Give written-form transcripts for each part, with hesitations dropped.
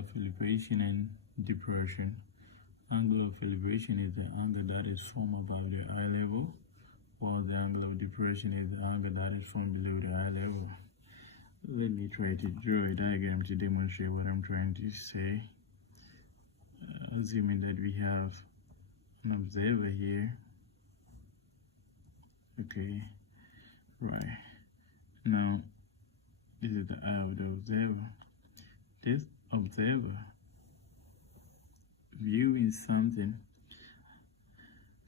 of elevation and depression. Angle of elevation is the angle that is formed above the eye level, while the angle of depression is the angle that is formed below the eye level. Let me try to draw a diagram to demonstrate what I'm trying to say. Assuming that we have an observer here. Okay, right. Now, this is the eye of the observer. This observer viewing something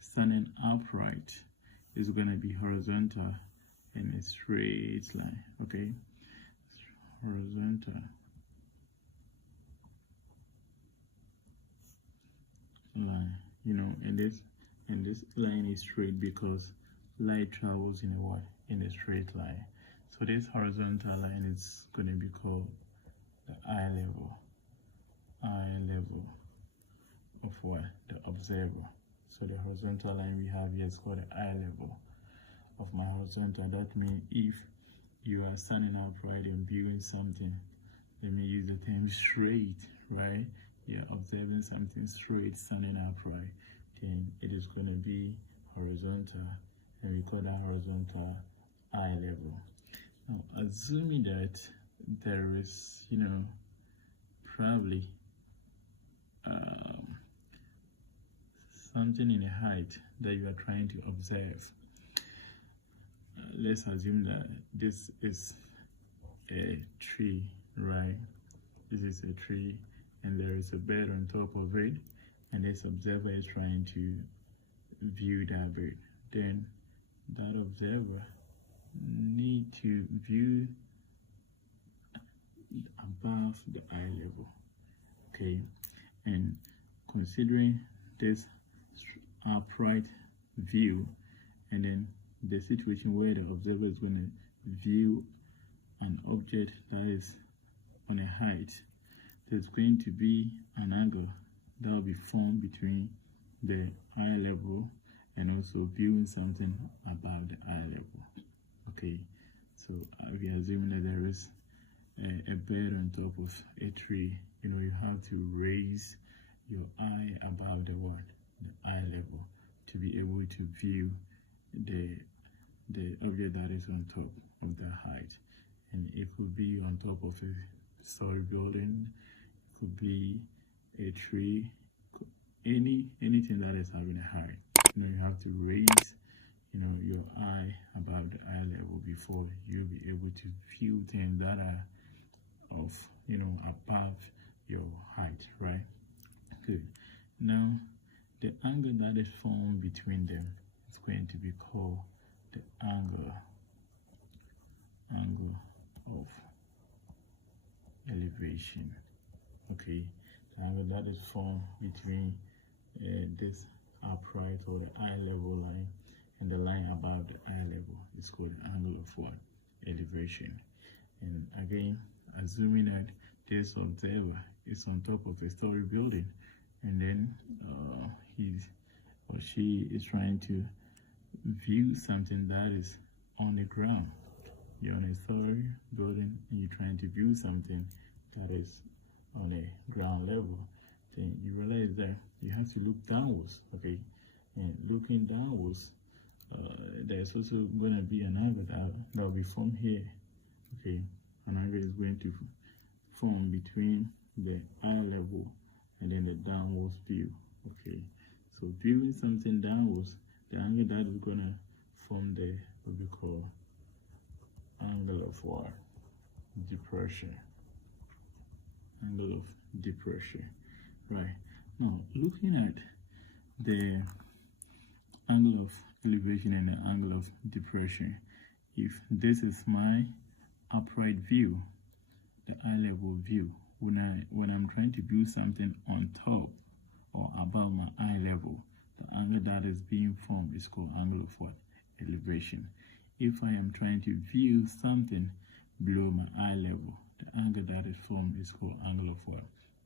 standing upright is going to be horizontal in a straight line. Okay, horizontal line. And this line is straight because light travels in a what? In a straight line. So this horizontal line is going to be called the eye level. Eye level of what? The observer. So the horizontal line we have here is called the eye level of my horizontal. That means if you are standing upright and viewing something, let me use the term straight, right? You're observing something straight, standing upright, then it is going to be horizontal, and we call that horizontal eye level. Now, assuming that there is, probably something in a height that you are trying to observe. Let's assume that this is a tree, right? This is a tree, and there is a bird on top of it, and this observer is trying to view that bird. Then that observer need to view above the eye level. Okay, and considering this upright view, and then the situation where the observer is going to view an object that is on a height, there's going to be an angle that will be formed between the eye level and also viewing something above the eye level. Okay, so we assume that there is a bird on top of a tree. You have to raise your eye above the eye level to be able to view the object that is on top of the height. And it could be on top of a story building, it could be a tree, anything that is having a height. You have to raise your eye above the eye level before you'll be able to view things that are of above your height, right? Good. Now the angle that is formed between them is going to be called the angle of elevation. Okay, the angle that is formed between this upright or the eye level line and the line above the eye level is called the angle of what? Elevation. And again, assuming that this observer is on top of a story building, and then he or she is trying to view something that is on the ground. You're on a story building and you're trying to view something that is on a ground level, then you realize that you have to look downwards. Okay, and looking downwards, there's also going to be an angle that will be formed here. Okay, an angle is going to form between the eye level and then the downwards view. Okay, so viewing something downwards, the angle that is going to form there will be called angle of what? Depression. Angle of depression. Right. Now, looking at the angle of elevation and the angle of depression, if this is my upright view, the eye level view, when I'm trying to view something on top or above my eye level, the angle that is being formed is called angle of what? Elevation. If I am trying to view something below my eye level, the angle that is formed is called angle of what?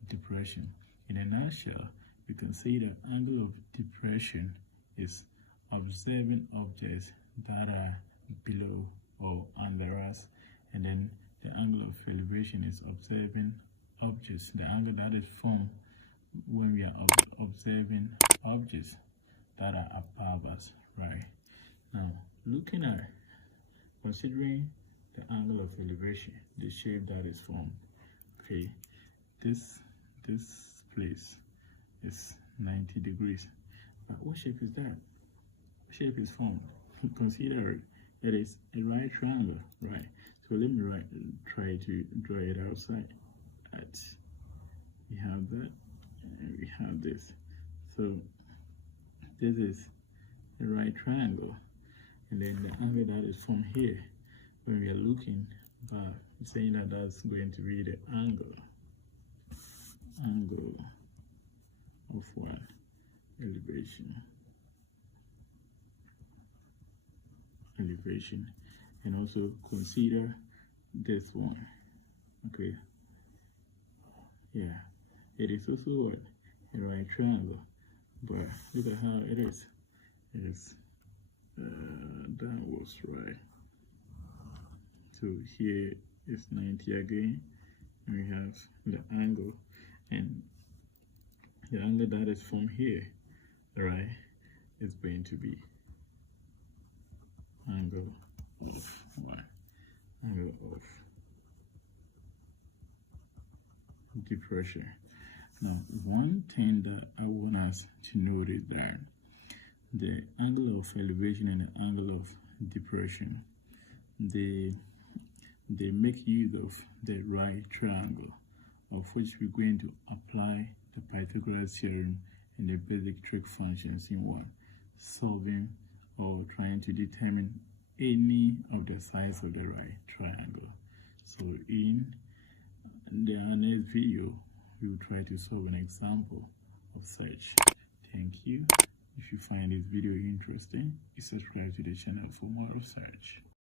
Depression. In a nutshell, you can say the angle of depression is observing objects that are below or under us, and then the angle of elevation is observing objects, the angle that is formed when we are observing objects that are above us, right? Now, looking at, considering the angle of elevation, the shape that is formed, okay, this place is 90 degrees. But what shape is that? What shape is formed? Consider it is a right triangle, right? So let me try to draw it outside. We have that, and we have this. So this is a right triangle, and then the angle that is from here, when we are looking back, saying that that's going to be the angle of what? Elevation. And also consider this one, okay? Yeah, it is also what? A right triangle, but look at how it is. It is downwards, right? So here is 90 again, and we have the angle, and the angle that is from here, right, is going to be angle of what? Angle of depression. Now, one thing that I want us to note is that the angle of elevation and the angle of depression, they make use of the right triangle, of which we're going to apply the Pythagoras theorem and the basic trig functions in what? Solving or trying to determine any of the sides of the right triangle. So in the next video, we will try to solve an example of such. Thank you. If you find this video interesting, please subscribe to the channel for more research.